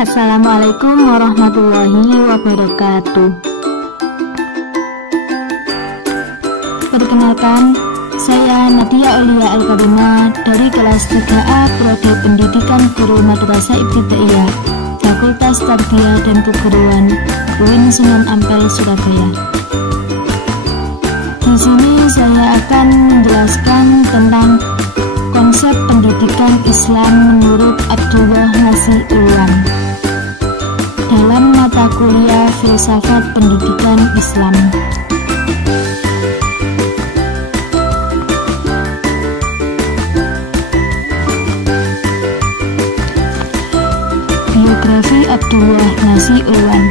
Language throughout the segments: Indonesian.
Assalamualaikum warahmatullahi wabarakatuh. Perkenalkan, saya Nadia Aulia Al-Karimah dari kelas 3A Prodi Pendidikan Guru Madrasah Ibtidaiyah, Fakultas Tarbiyah dan Keguruan, UIN Sunan Ampel, Surabaya. Di sini saya akan menjelaskan tentang konsep pendidikan Islam menurut Abdullah Nasir Ulwan dalam mata kuliah Filsafat Pendidikan Islam. Biografi Abdullah Nasir Ulwan.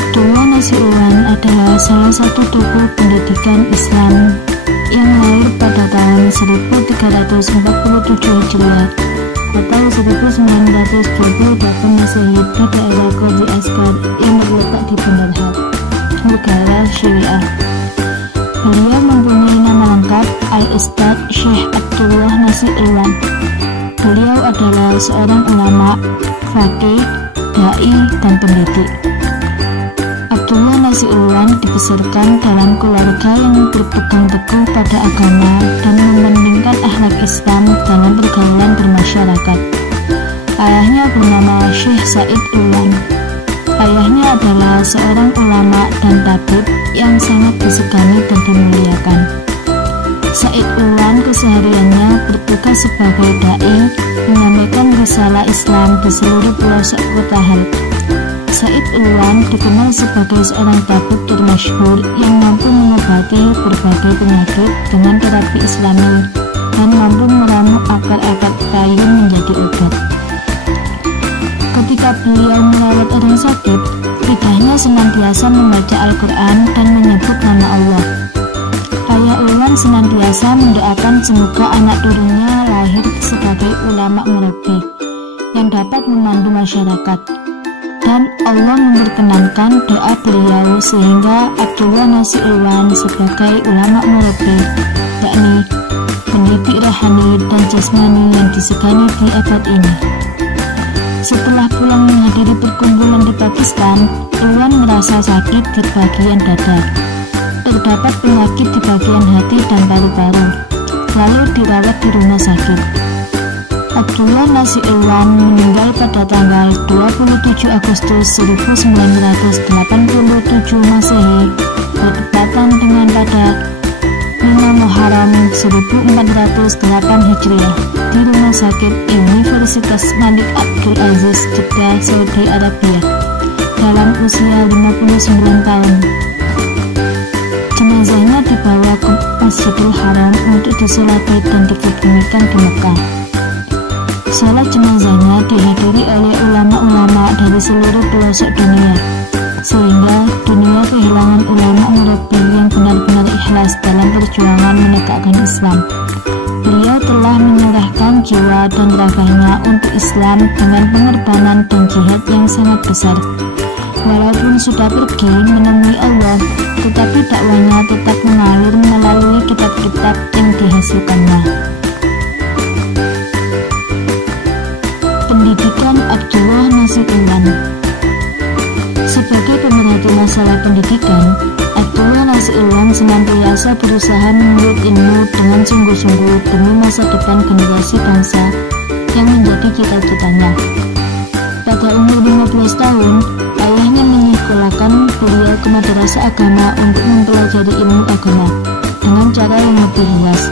Abdullah Nasir Ulwan adalah salah satu tokoh pendidikan Islam yang lahir pada tahun 1347 Hijriah atau 1928 Masehi di daerah Qadhi Asgar yang terletak di Bandar Had, negara Syariah. Beliau mempunyai nama lengkap Al-Ustadz Syekh Abdullah Nasir Ulwan. Beliau adalah seorang ulama, faqih, dai, dan pendidik. Abdullah Nasir Ulwan dibesarkan dalam keluarga yang berpegang teguh pada agama dan mementingkan akhlak Islam dalam pergaulan bermasyarakat. Ayahnya bernama Syekh Said Ulwan. Ayahnya adalah seorang ulama dan tabib yang sangat disegani dan dimuliakan. Said Ulwan kesehariannya bertugas sebagai dai, menyampaikan risalah Islam di seluruh pelosok kota Halle. Said Ulwan dikenal sebagai seorang tabib termasyhur yang mampu mengobati berbagai penyakit dengan terapi Islami dan mampu meramu akar-akar kayu menjadi obat. Ketika beliau merawat orang sakit, lidahnya senantiasa membaca Al-Quran dan menyebut nama Allah. Ayah Ulwan senantiasa mendoakan semoga anak turunnya lahir sebagai ulama murabbi yang dapat memandu masyarakat. Dan Allah memperkenankan doa beliau sehingga Abdullah Nasir Ulwan sebagai ulama murabbi, yakni pendidik rohani dan jasmani yang disegani di abad ini. Setelah pulang menghadiri perkumpulan di Pakistan, Ulwan merasa sakit di bagian dada. Terdapat penyakit di bagian hati dan paru-paru, lalu dirawat di rumah sakit. Abdullah Nasir Ulwan meninggal pada tanggal 27 Agustus 1987 Masehi, bertepatan dengan pada 5 Muharram 1408 Hijriah di Rumah Sakit Universitas Malik Abdul Aziz, Jeddah, Saudi Arabia, dalam usia 59 tahun. Jenazahnya dibawa ke Masjidil Haram untuk disolati dan dikebumikan di Mekah. Salat jenazahnya dihadiri oleh ulama-ulama dari seluruh pelosok dunia, sehingga dunia kehilangan ulama murabbi yang benar-benar ikhlas dalam perjuangan menegakkan Islam. Beliau telah menyerahkan jiwa dan raganya untuk Islam dengan pengorbanan dan jihad yang sangat besar. Walaupun sudah pergi menemui Allah, tetapi dakwahnya tetap mengalir melalui kitab-kitab yang dihasilkannya. Pendidikan Abdullah Nasir Ulwan. Sebagai pemerhati masalah pendidikan, Abdullah Nasir Ulwan senantiasa berusaha menuntut ilmu dengan sungguh-sungguh demi masa depan generasi bangsa yang menjadi cita-citanya. Pada umur 15 tahun, ayahnya menyekolahkan beliau ke madrasah agama untuk mempelajari ilmu agama dengan cara yang lebih luas.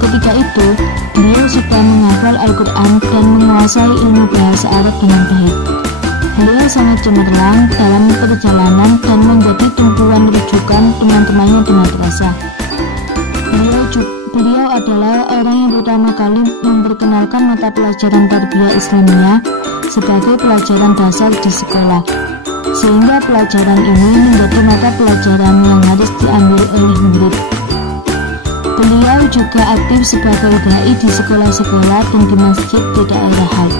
Ketika itu, beliau sudah menghafal Al-Quran dan menguasai ilmu bahasa Arab dengan baik. Beliau sangat cemerlang dalam perjalanan dan menjadi tumpuan rujukan teman-temannya di madrasah. Beliau adalah orang yang pertama kali memperkenalkan mata pelajaran tarbiyah Islamiyah sebagai pelajaran dasar di sekolah, sehingga pelajaran ini menjadi mata pelajaran yang harus diambil oleh murid. Beliau juga aktif sebagai dai di sekolah-sekolah dan di masjid di daerah Had,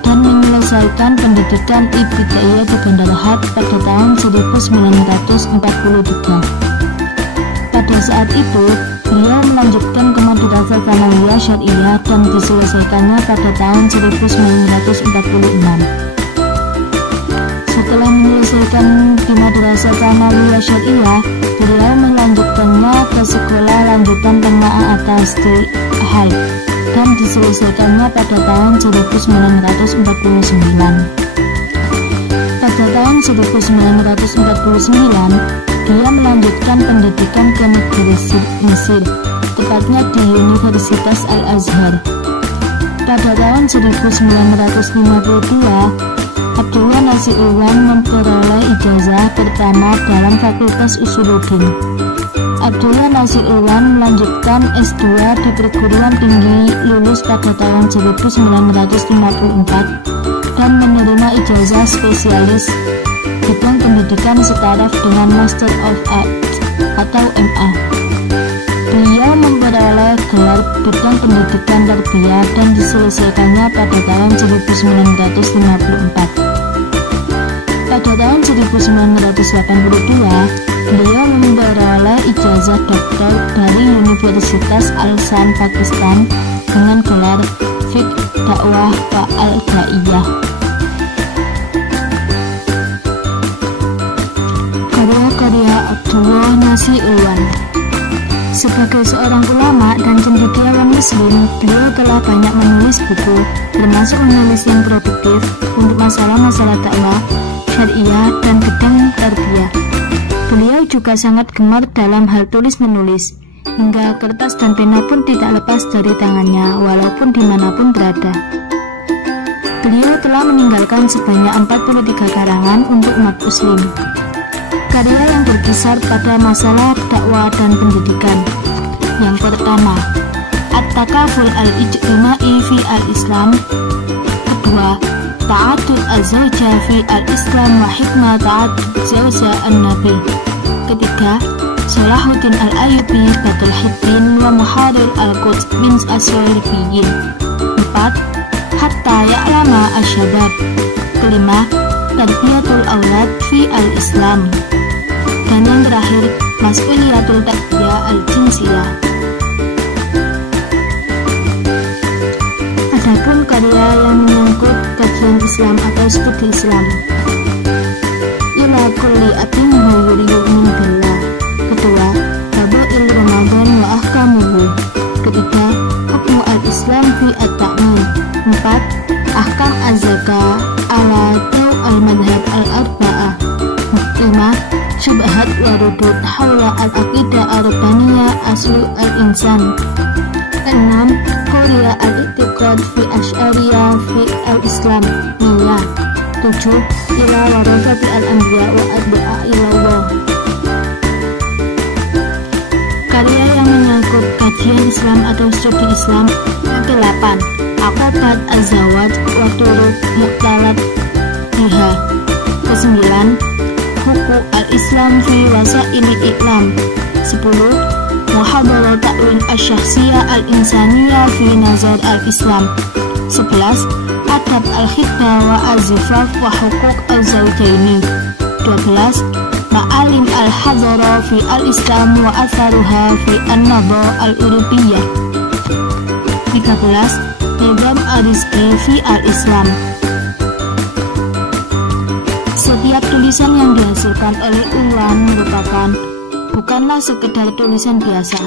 dan menyelesaikan pendidikan ibtidaiyah di Bandar Had pada tahun 1943. Pada saat itu, beliau melanjutkan ke Madrasah Tsanawiyah Syariah dan diselesaikannya pada tahun 1946. pendidikan di Madrasah Tsanawiyah Syariah, beliau melanjutkannya ke sekolah lanjutan menengah atas di Haid dan diselesaikannya pada tahun 1949. Pada tahun 1949, dia melanjutkan pendidikan ke negeri Mesir, tepatnya di Universitas Al-Azhar. Pada tahun 1952, Abdullah Nasiruwan memperoleh ijazah pertama dalam Fakultas Usuluddin. Abdullah Nasiruwan melanjutkan S2 di perguruan tinggi, lulus pada tahun 1954 dan menerima ijazah spesialis bidang pendidikan setaraf dengan Master of Arts atau MA. Beliau memperoleh gelar bidang pendidikan tarbiyah dan diselesaikannya pada tahun 1954. Pada tahun 1982, beliau memperoleh ijazah doktor dari Universitas Al-San Pakistan dengan gelar Fiqh Dakwah wa Al-Daiyah. Karya-karya Abdullah Nasiruwan. Sebagai seorang ulama dan cendekiawan muslim, beliau telah banyak menulis buku, termasuk menulis yang produktif untuk masalah-masalah dakwah, syariah, dan bidang tarbiyah. Beliau juga sangat gemar dalam hal tulis-menulis, hingga kertas dan pena pun tidak lepas dari tangannya, walaupun dimanapun berada. Beliau telah meninggalkan sebanyak 43 karangan untuk umat muslim. Karya yang berkisar pada masalah dakwah dan pendidikan. Yang pertama, At-Takaful Al-Ijtima'i fi Al-Islam. Kedua, Ta'addud Az-Zawja fi Al-Islam wa Hikmah Ta'addud Zawja An-Nabi. Ketiga, Salahuddin Al-Ayyubi Batul Hiddin wa Muharir Al-Quds min As-Salibiyin. Empat, Hatta Ya'lama Asyabab. Kelima, Tarbiyatul Aulad fi Al-Islam. Dan yang terakhir, Mas'uliyatul Tarbiyah Al-Jinsiyah. Adapun karya yang menyangkut kajian Islam atau studi Islam. Ila kulli abin yuri yu'min billah. Kedua, Fadail Ramadan wa ahkamuhu. Ketiga, Hukmu al-Islam fi at-ta'min. Empat, Ahkam az-zakah ala daw al-madhab al-arba'ah. Lima, Syubhat wa rudud hawla al-aqidah ar-rabbaniyah aslu al-insan. Enam, Qawliya al-i'tiqad fi asy'ariyah fi al-Islam niyah. Tujuh, Ila warasati al-anbiya wa addu'a ilallah. Karya yang menyangkut kajian Islam atau studi Islam. Yang ke-8, Aqabat az-zawaj wa turut mu'talat biha. Ke-9, Hukuk al-Islam fi wasaili i'lam. 10, Muhadharah ta'wil asy-syakhsiyah al-insaniyah fi nazar al-Islam. 11, Adab al-khitbah wa az-zifaf wa hukuk az-zawjaini. 12, Ma'alim al-hadharah fi al-Islam wa atharuha fi an-nadha al-Urubiyyah. 13, Nizam al-rizqi fi al-Islam. Setiap tulisan yang dihasilkan oleh Uwan merupakan bukanlah sekedar tulisan biasa.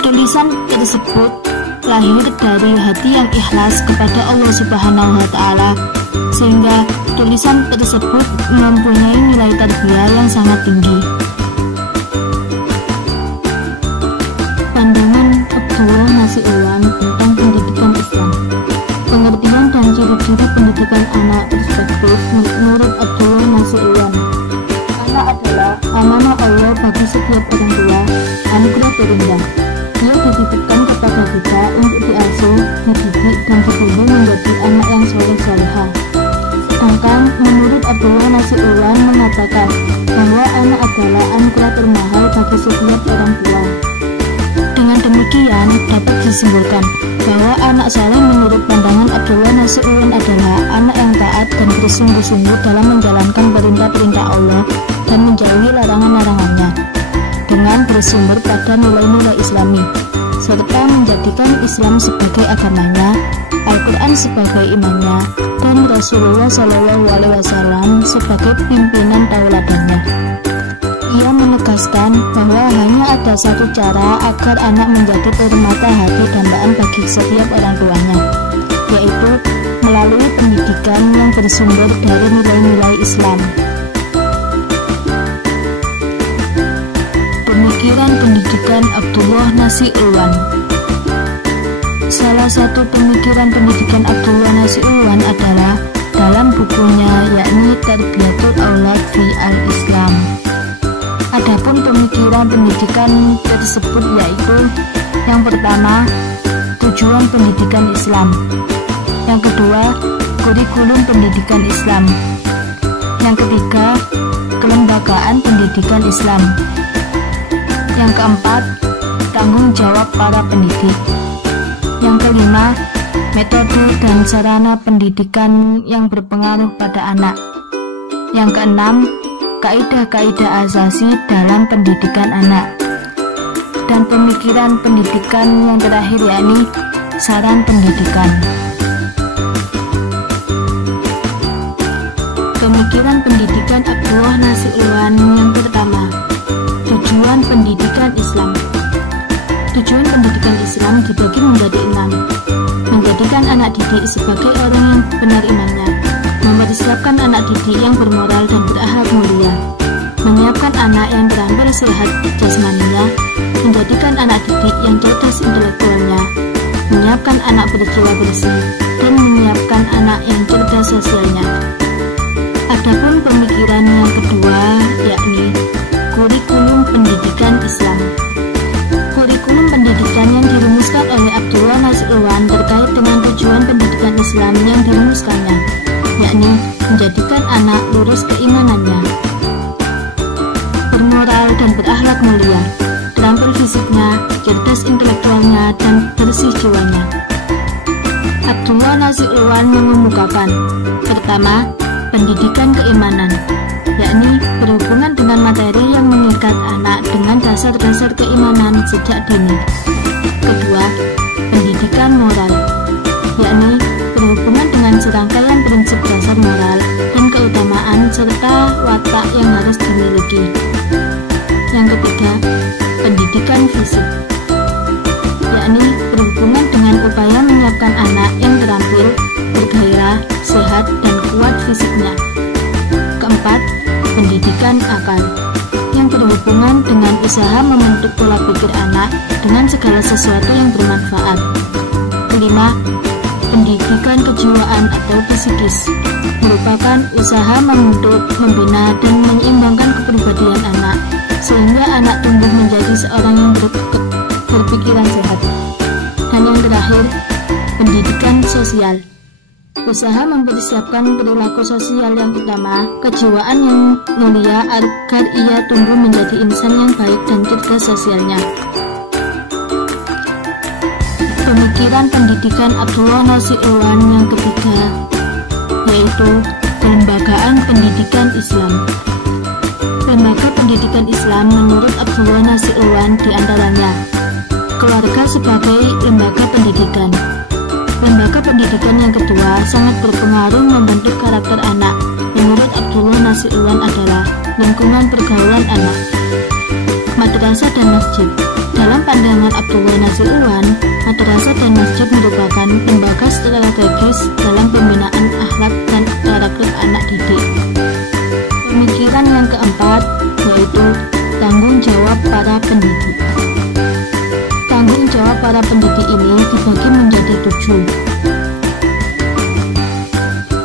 Tulisan tersebut lahir dari hati yang ikhlas kepada Allah Subhanahu wa Ta'ala, sehingga tulisan tersebut mempunyai nilai tarbiyah yang sangat tinggi. Pandangan Abdullah Nasiruwan tentang pendidikan Islam. Pengertian dan ciri-ciri pendidikan anak perspektif menurut Abdullah Nasiruwan. Anak adalah amanah Allah bagi setiap orang tua, anugerah terindah. Dia dititipkan kepada kita untuk diasuh, dididik, dan ditumbuh menjadi anak yang soleh-solehah. Sedangkan menurut Abdullah Nasiruwan mengatakan bahwa anak adalah anugerah termahal bagi setiap orang tua. Dengan demikian dapat disimpulkan bahwa anak saleh menurut pandangan Abdullah Nasiruwan adalah anak yang taat dan bersungguh-sungguh dalam menjalankan perintah-perintah Allah dan menjauhi larangan-larangannya, dengan bersumber pada nilai-nilai Islami, serta menjadikan Islam sebagai agamanya Al-Quran sebagai imannya dan Rasulullah SAW sebagai pimpinan tauladannya. Ia menegaskan bahwa hanya ada satu cara agar anak menjadi permata hati dambaan bagi setiap orang tuanya, yaitu melalui pendidikan yang bersumber dari nilai-nilai Islam. Pemikiran pendidikan Abdullah Nasi'ulwan. Salah satu pemikiran pendidikan Abdullah Nasi'ulwan adalah dalam bukunya, yakni Tarbiyatul Aulad fi Al-Islam. Adapun pemikiran pendidikan tersebut yaitu: yang pertama, tujuan pendidikan Islam; yang kedua, kurikulum pendidikan Islam; yang ketiga, kelembagaan pendidikan Islam; yang keempat, tanggung jawab para pendidik; yang kelima, metode dan sarana pendidikan yang berpengaruh pada anak; yang keenam, kaidah-kaidah asasi dalam pendidikan anak; dan pemikiran pendidikan yang terakhir yakni saran pendidikan. Pemikiran pendidikan Abdullah Nasi'ulwan yang pertama, tujuan pendidikan Islam. Tujuan pendidikan Islam dibagi menjadi 6: menjadikan anak didik sebagai orang yang benar imannya, mempersiapkan anak didik yang bermoral dan berakhlak mulia, menyiapkan anak yang terampil sehat jasmaninya, menjadikan anak didik yang cerdas intelektualnya, menyiapkan anak berjiwa bersih, dan menyiapkan anak yang cerdas sosialnya. Adapun pemikiran yang kedua yakni kurikulum pendidikan Islam. Kurikulum pendidikan yang dirumuskan oleh Abdullah Nasi'ulwan terkait dengan tujuan pendidikan Islam yang dirumuskannya, yakni menjadikan anak lurus keimanannya, bermoral dan berakhlak mulia, terampil fisiknya, cerdas intelektualnya, dan bersih jiwanya. Abdullah Nasi'ulwan mengemukakan: pertama, pendidikan keimanan, yakni berhubungan dengan materi yang mengikat anak dengan dasar-dasar keimanan sejak dini. Kedua, pendidikan moral, yakni berhubungan dengan serangkaian prinsip dasar moral dan keutamaan serta watak yang harus dimiliki. Yang ketiga, pendidikan fisik, yakni berhubungan dengan upaya menyiapkan anak yang terampil, bergairah, sehat, dan kuat fisiknya. Keempat, pendidikan akal, yang berhubungan dengan usaha membentuk pola pikir anak dengan segala sesuatu yang bermanfaat. Kelima, pendidikan kejiwaan atau psikis, merupakan usaha membentuk, membina, dan menyeimbangkan kepribadian anak sehingga anak tumbuh menjadi seorang yang berpikiran sehat. Dan yang terakhir, pendidikan sosial, usaha mempersiapkan perilaku sosial yang utama, kejiwaan yang mulia agar ia tumbuh menjadi insan yang baik dan cerdas sosialnya. Pemikiran pendidikan Abdullah Nasi'ulwan yang ketiga yaitu kelembagaan pendidikan Islam. Lembaga pendidikan Islam menurut Abdullah Nasi'ulwan diantaranya: keluarga sebagai lembaga pendidikan. Lembaga pendidikan yang kedua sangat berpengaruh membentuk karakter anak. Menurut Abdullah Nasi'ulwan adalah lingkungan pergaulan anak. Madrasah dan masjid. Dalam pandangan Abdullah Nasi'ulwan, madrasah dan masjid merupakan lembaga strategis dalam pembinaan akhlak dan karakter anak didik. Pemikiran yang keempat yaitu tanggung jawab para pendidik. Tanggung jawab para pendidik ini dibagi menjadi 7.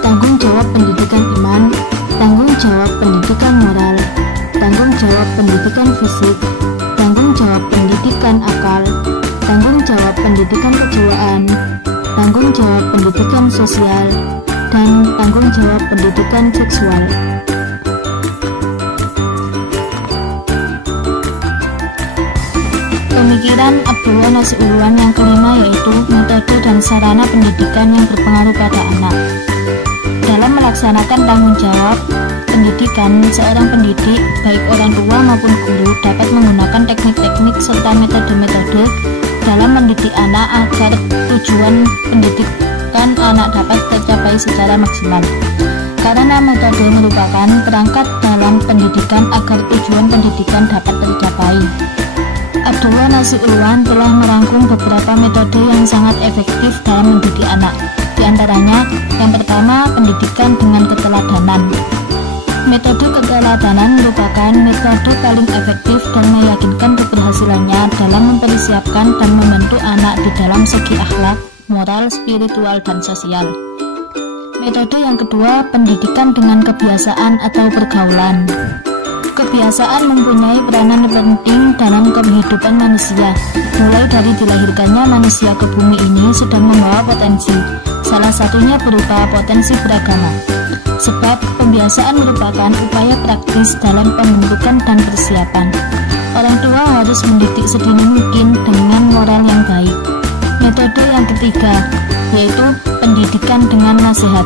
Tanggung jawab pendidikan iman, tanggung jawab pendidikan moral, tanggung jawab pendidikan fisik, tanggung jawab pendidikan akal, tanggung jawab pendidikan kejiwaan, tanggung jawab pendidikan sosial, dan tanggung jawab pendidikan seksual. Pemikiran Abdullah Nasi'ulwan yang kelima yaitu metode dan sarana pendidikan yang berpengaruh pada anak. Dalam melaksanakan tanggung jawab pendidikan, seorang pendidik, baik orang tua maupun guru, dapat menggunakan teknik-teknik serta metode-metode dalam mendidik anak agar tujuan mempersiapkan anak dapat tercapai secara maksimal. Karena metode merupakan perangkat dalam pendidikan agar tujuan pendidikan dapat tercapai. Abdullah Nasir Ulwan telah merangkum beberapa metode yang sangat efektif dalam mendidik anak. Di antaranya, yang pertama, pendidikan dengan keteladanan. Metode keteladanan merupakan metode paling efektif dan meyakinkan keberhasilannya dalam mempersiapkan dan membentuk anak di dalam segi akhlak, moral, spiritual, dan sosial. Metode yang kedua, pendidikan dengan kebiasaan atau pergaulan. Kebiasaan mempunyai peranan penting dalam kehidupan manusia. Mulai dari dilahirkannya manusia ke bumi ini sudah membawa potensi, salah satunya berupa potensi beragama. Sebab pembiasaan merupakan upaya praktis dalam pembentukan dan persiapan. Orang tua harus mendidik sedini mungkin dengan moral yang baik. Metode yang ketiga, yaitu pendidikan dengan nasihat.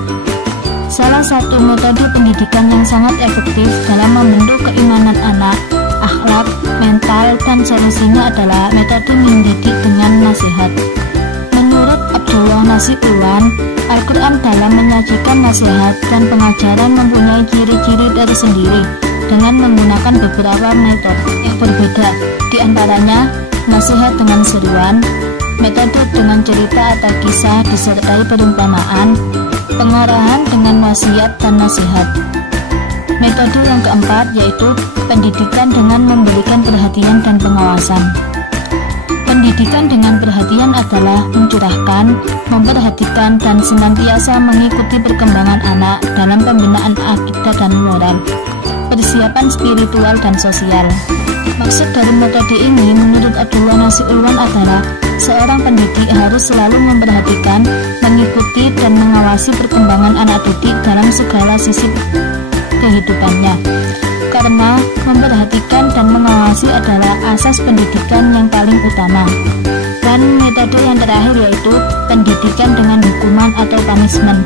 Salah satu metode pendidikan yang sangat efektif dalam membentuk keimanan anak, akhlak, mental, dan solusinya adalah metode mendidik dengan nasihat. Menurut Abdullah Nasir Ulwan, Al-Quran dalam menyajikan nasihat dan pengajaran mempunyai ciri-ciri tersendiri dengan menggunakan beberapa metode yang berbeda, di antaranya nasihat dengan seruan, metode dengan cerita atau kisah disertai perumpamaan, pengarahan dengan wasiat dan nasihat. Metode yang keempat yaitu pendidikan dengan memberikan perhatian dan pengawasan. Pendidikan dengan perhatian adalah mencurahkan, memperhatikan, dan senantiasa mengikuti perkembangan anak dalam pembinaan akidah dan moral, persiapan spiritual dan sosial. Maksud dari metode ini menurut Abdullah Nasir Ulwan adalah seorang pendidik harus selalu memperhatikan, mengikuti, dan mengawasi perkembangan anak didik dalam segala sisi kehidupannya. Karena memperhatikan dan mengawasi adalah asas pendidikan yang paling utama. Dan metode yang terakhir yaitu pendidikan dengan hukuman atau punishment.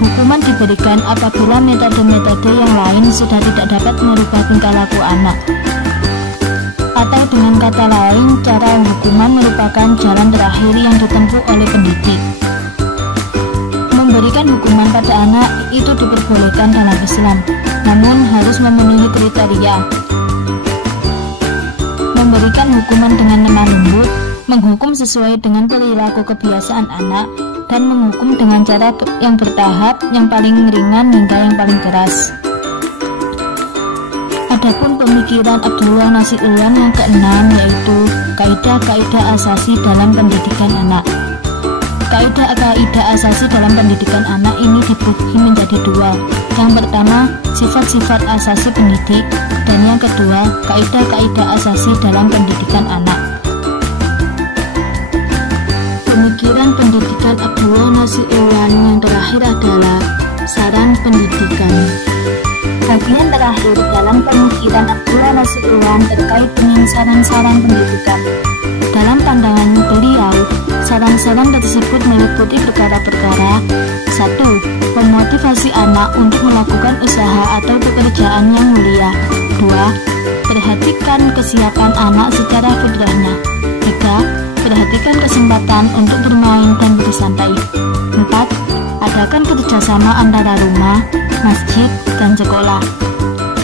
Hukuman diberikan apabila metode-metode yang lain sudah tidak dapat merubah tingkah laku anak. Atau dengan kata lain, cara hukuman merupakan jalan terakhir yang ditempuh oleh pendidik. Memberikan hukuman pada anak itu diperbolehkan dalam Islam, namun harus memenuhi kriteria. Memberikan hukuman dengan lemah lembut, menghukum sesuai dengan perilaku kebiasaan anak, dan menghukum dengan cara yang bertahap, yang paling ringan hingga yang paling keras. Adapun pemikiran Abdullah Nasir Ulwan yang keenam yaitu kaidah-kaidah asasi dalam pendidikan anak. Kaidah-kaidah asasi dalam pendidikan anak ini dibagi menjadi dua. Yang pertama, sifat-sifat asasi pendidik, dan yang kedua, kaidah-kaidah asasi dalam pendidikan anak. Pemikiran pendidikan Abdullah Nasir Ulwan yang terakhir adalah saran pendidikan. Bagian terakhir dalam pemikiran Abdullah Nasir Ulwan terkait dengan saran-saran pendidikan. Dalam pandangan beliau, saran-saran tersebut meliputi perkara-perkara: 1. Memotivasi anak untuk melakukan usaha atau pekerjaan yang mulia. 2. Perhatikan kesiapan anak secara fitrahnya. 3. Perhatikan kesempatan untuk bermain dan bersantai. 4. Adakan kerjasama antara rumah, masjid, dan sekolah.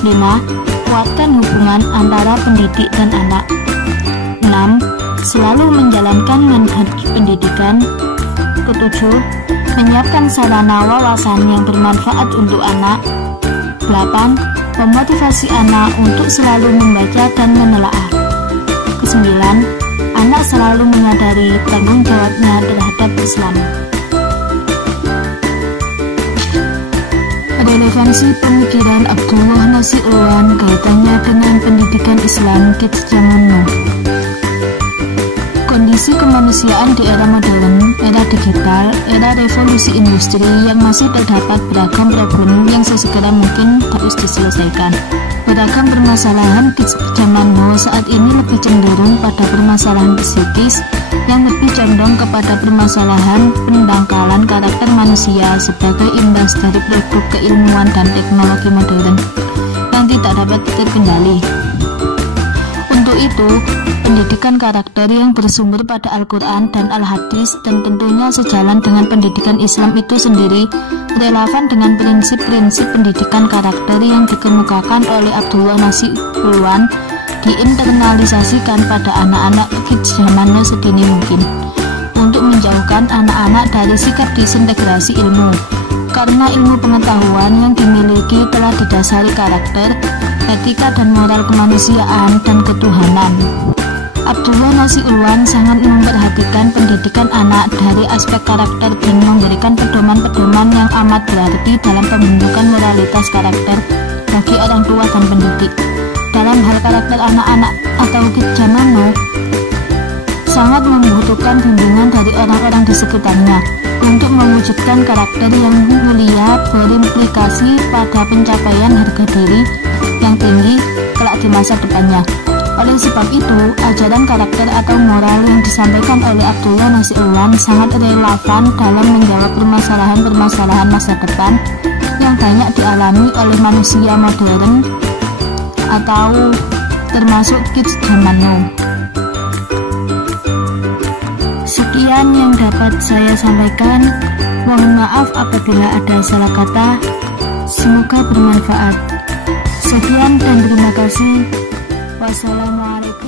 5. Kuatkan hubungan antara pendidik dan anak. 6. Selalu menjalankan manhaj pendidikan. 7. Menyiapkan sarana wawasan yang bermanfaat untuk anak. 8. Memotivasi anak untuk selalu membaca dan menelaah. 9. Anak selalu menyadari tanggung jawabnya terhadap Islam. Relevansi pemikiran Abdullah Nasir Ulwan kaitannya dengan pendidikan Islam di zaman now. Kondisi kemanusiaan di era modern, era digital, era revolusi industri yang masih terdapat beragam problem yang sesegera mungkin harus diselesaikan. Beragam permasalahan di zaman now saat ini lebih cenderung pada permasalahan psikis yang lebih condong kepada permasalahan pendangkalan karakter manusia sebagai imbas dari produk keilmuan dan teknologi modern yang tidak dapat terkendali. Untuk itu pendidikan karakter yang bersumber pada Al-Quran dan Al-Hadis dan tentunya sejalan dengan pendidikan Islam itu sendiri relevan dengan prinsip-prinsip pendidikan karakter yang dikemukakan oleh Abdullah Nasir Ulwan diinternalisasikan pada anak-anak kids zaman now sedini mungkin untuk menjauhkan anak-anak dari sikap disintegrasi ilmu, karena ilmu pengetahuan yang dimiliki telah didasari karakter, etika dan moral kemanusiaan dan ketuhanan. Abdullah Nasir Ulwan sangat memperhatikan pendidikan anak dari aspek karakter dan memberikan pedoman-pedoman yang amat berarti dalam pembentukan moralitas karakter bagi orang tua dan pendidik. Dalam hal karakter anak-anak atau kids zaman now, sangat membutuhkan bimbingan dari orang-orang di sekitarnya untuk mewujudkan karakter yang mulia berimplikasi pada pencapaian harga diri yang tinggi kelak di masa depannya. Oleh sebab itu, ajaran karakter atau moral yang disampaikan oleh Abdullah Nasir Ulwan sangat relevan dalam menjawab permasalahan-permasalahan masa depan yang banyak dialami oleh manusia modern atau termasuk kids zaman now. Sekian yang dapat saya sampaikan. Mohon maaf apabila ada salah kata. Semoga bermanfaat. Sekian dan terima kasih. Wassalamualaikum.